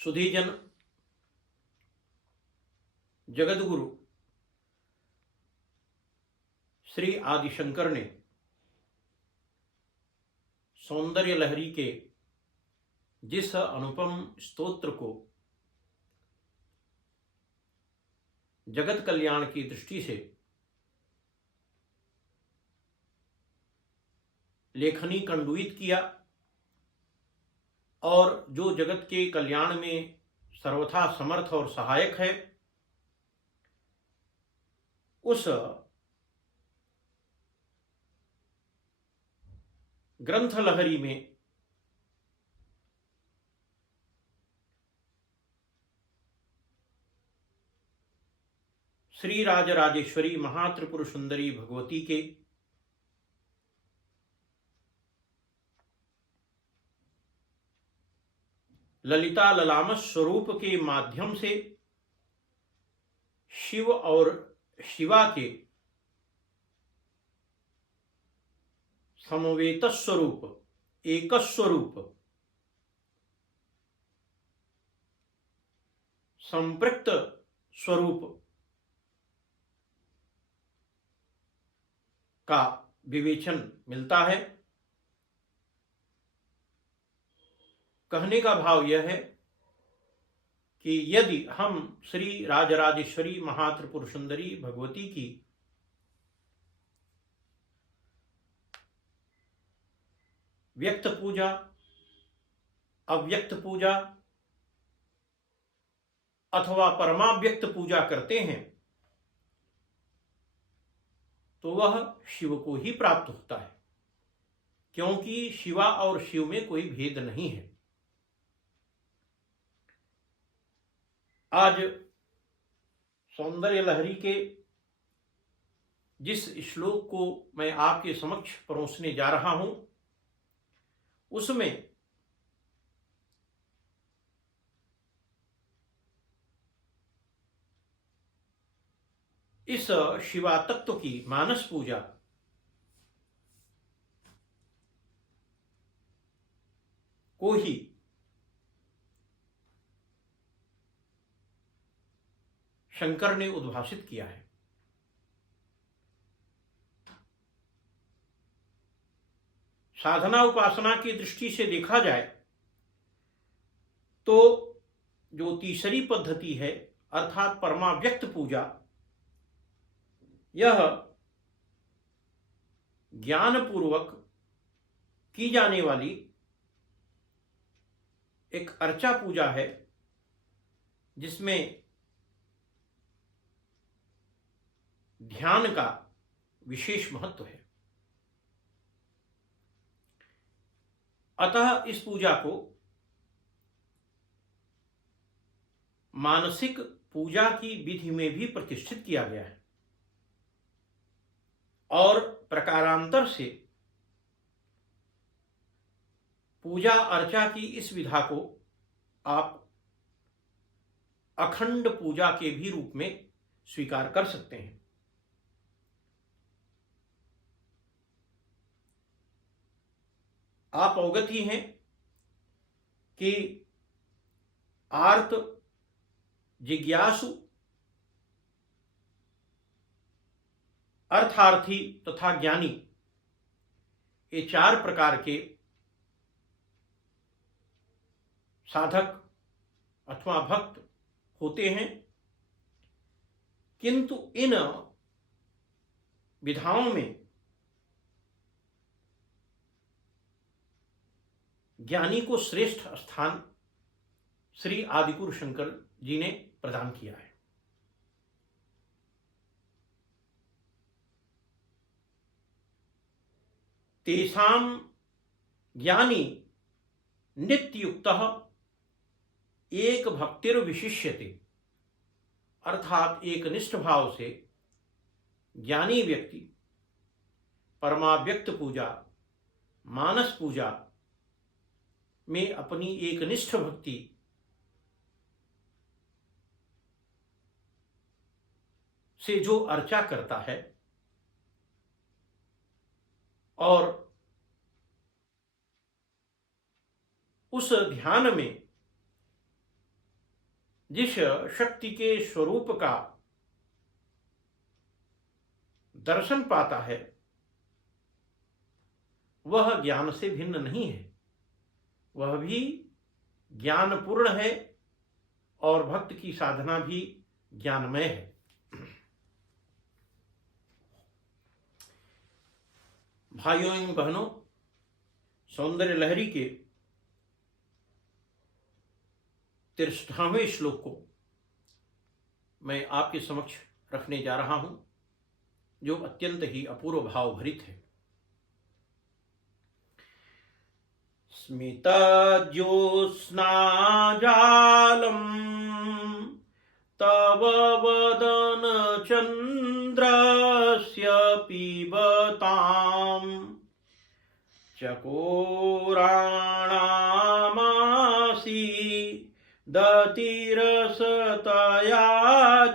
सुधीजन, जगतगुरु श्री आदिशंकर ने सौंदर्य लहरी के जिस अनुपम स्तोत्र को जगत कल्याण की दृष्टि से लेखनी कंडुइत किया और जो जगत के कल्याण में सर्वथा समर्थ और सहायक है, उस ग्रंथ लहरी में श्री राजराजेश्वरी महात्रिपुर सुंदरी भगवती के ललिता ललाम स्वरूप के माध्यम से शिव और शिवा के समवेत स्वरूप, एक स्वरूप, संपृक्त स्वरूप का विवेचन मिलता है। कहने का भाव यह है कि यदि हम श्री राजराजेश्वरी महात्रिपुर सुंदरी भगवती की व्यक्त पूजा, अव्यक्त पूजा अथवा परमाव्यक्त पूजा करते हैं तो वह शिव को ही प्राप्त होता है, क्योंकि शिवा और शिव में कोई भेद नहीं है। आज सौंदर्य लहरी के जिस श्लोक को मैं आपके समक्ष परोसने जा रहा हूं, उसमें इस शिवा तत्व की मानस पूजा को ही शंकर ने उद्भाषित किया है। साधना उपासना की दृष्टि से देखा जाए तो जो तीसरी पद्धति है अर्थात परमाव्यक्त पूजा, यह ज्ञानपूर्वक की जाने वाली एक अर्चा पूजा है, जिसमें ध्यान का विशेष महत्व है। अतः इस पूजा को मानसिक पूजा की विधि में भी प्रतिष्ठित किया गया है और प्रकारांतर से पूजा अर्चा की इस विधा को आप अखंड पूजा के भी रूप में स्वीकार कर सकते हैं। आप अवगत ही हैं कि आर्त, जिज्ञासु, अर्थार्थी तथा ज्ञानी, ये चार प्रकार के साधक अथवा भक्त होते हैं, किंतु इन विधाओं में ज्ञानी को श्रेष्ठ स्थान श्री आदिगुरु शंकर जी ने प्रदान किया है। तेषां ज्ञानी नित्ययुक्तः एक भक्तिर्विशिष्यते, अर्थात एक निष्ठ भाव से ज्ञानी व्यक्ति परमाव्यक्त पूजा, मानस पूजा में अपनी एक निष्ठ भक्ति से जो अर्चा करता है और उस ध्यान में जिस शक्ति के स्वरूप का दर्शन पाता है वह ज्ञान से भिन्न नहीं है, वह भी ज्ञानपूर्ण है और भक्त की साधना भी ज्ञानमय है। भाइयों एवं बहनों, सौंदर्य लहरी के 63वें श्लोक को मैं आपके समक्ष रखने जा रहा हूं, जो अत्यंत ही अपूर्व भाव भरित है। स्मितज्योत्स्नाजालम् तव वदनचन्द्रस्य पिबताम् चकोराणामासि दतिरसतया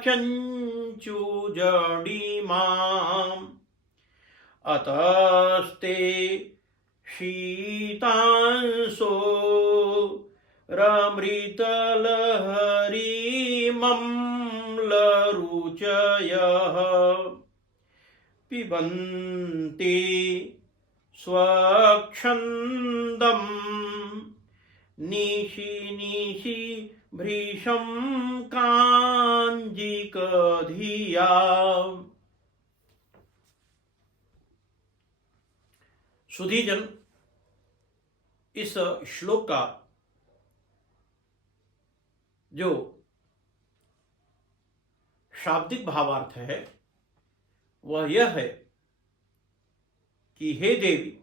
चञ्चुजडिमाम् अतस्ते शीतांसो रमृतलहरीमम्लरुचयः पिबन्ति स्वच्छन्दं निशि निशि भृशं काञ्जिकधिया। सुधीजन, इस श्लोक का जो शाब्दिक भावार्थ है वह यह है कि हे देवी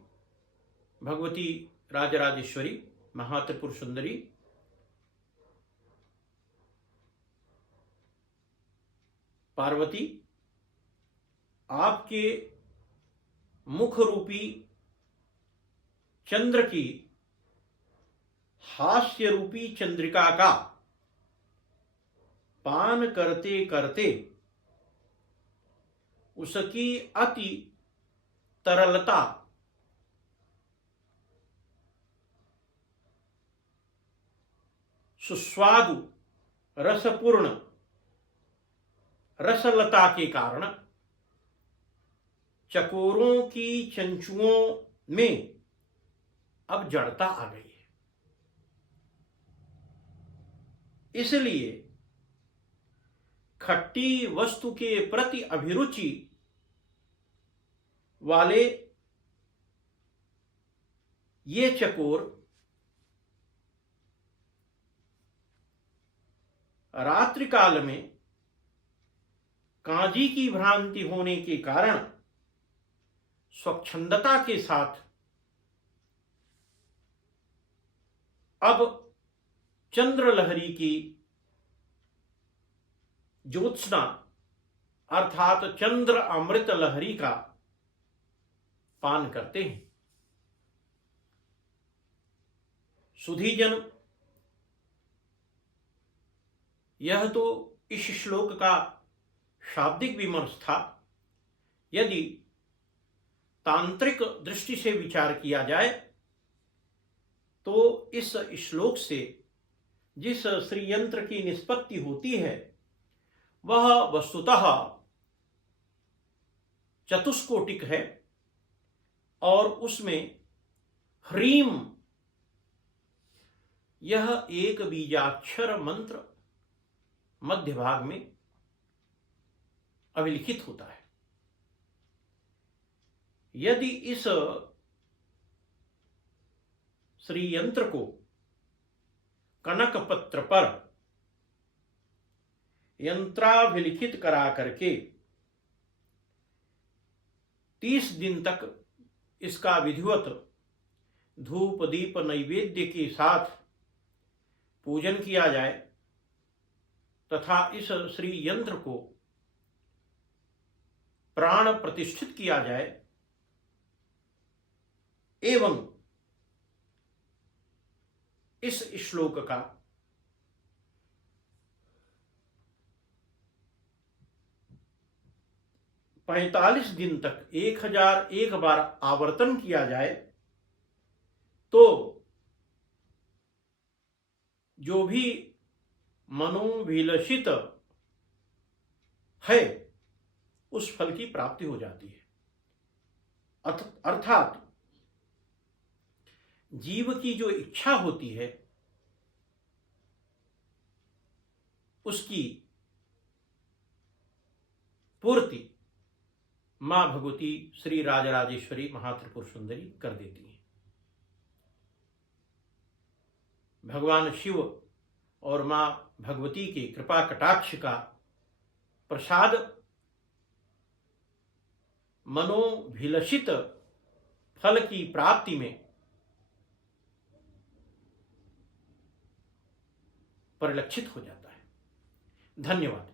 भगवती राजराजेश्वरी महात्रिपुर सुंदरी, पार्वती, आपके मुख रूपी चंद्र की हास्य रूपी चंद्रिका का पान करते करते उसकी अति तरलता सुस्वादु रसपूर्ण रसलता के कारण चकोरों की चंचुओं में अब जड़ता आ गई है। इसलिए खट्टी वस्तु के प्रति अभिरुचि वाले ये चकोर रात्रि काल में कांजी की भ्रांति होने के कारण स्वच्छंदता के साथ अब चंद्रलहरी की ज्योत्सना अर्थात चंद्र अमृत लहरी का पान करते हैं। सुधीजन, यह तो इस श्लोक का शाब्दिक विमर्श था। यदि तांत्रिक दृष्टि से विचार किया जाए तो इस श्लोक से जिस श्रीयंत्र की निष्पत्ति होती है वह वस्तुतः चतुष्कोटिक है और उसमें ह्रीम यह एक बीजाक्षर मंत्र मध्य भाग में अभिलिखित होता है। यदि इस श्री यंत्र को कनक पत्र पर यंत्राभिलिखित करा करके 30 दिन तक इसका विधिवत धूप दीप नैवेद्य के साथ पूजन किया जाए तथा इस श्री यंत्र को प्राण प्रतिष्ठित किया जाए एवं इस श्लोक का पैंतालीस दिन तक 1001 बार आवर्तन किया जाए तो जो भी मनोभिलषित है उस फल की प्राप्ति हो जाती है। अर्थात जीव की जो इच्छा होती है उसकी पूर्ति मां भगवती श्री राजराजेश्वरी महात्रिपुर सुंदरी कर देती है। भगवान शिव और मां भगवती के कृपा कटाक्ष का प्रसाद मनोभिलषित फल की प्राप्ति में परिलक्षित हो जाता है। धन्यवाद।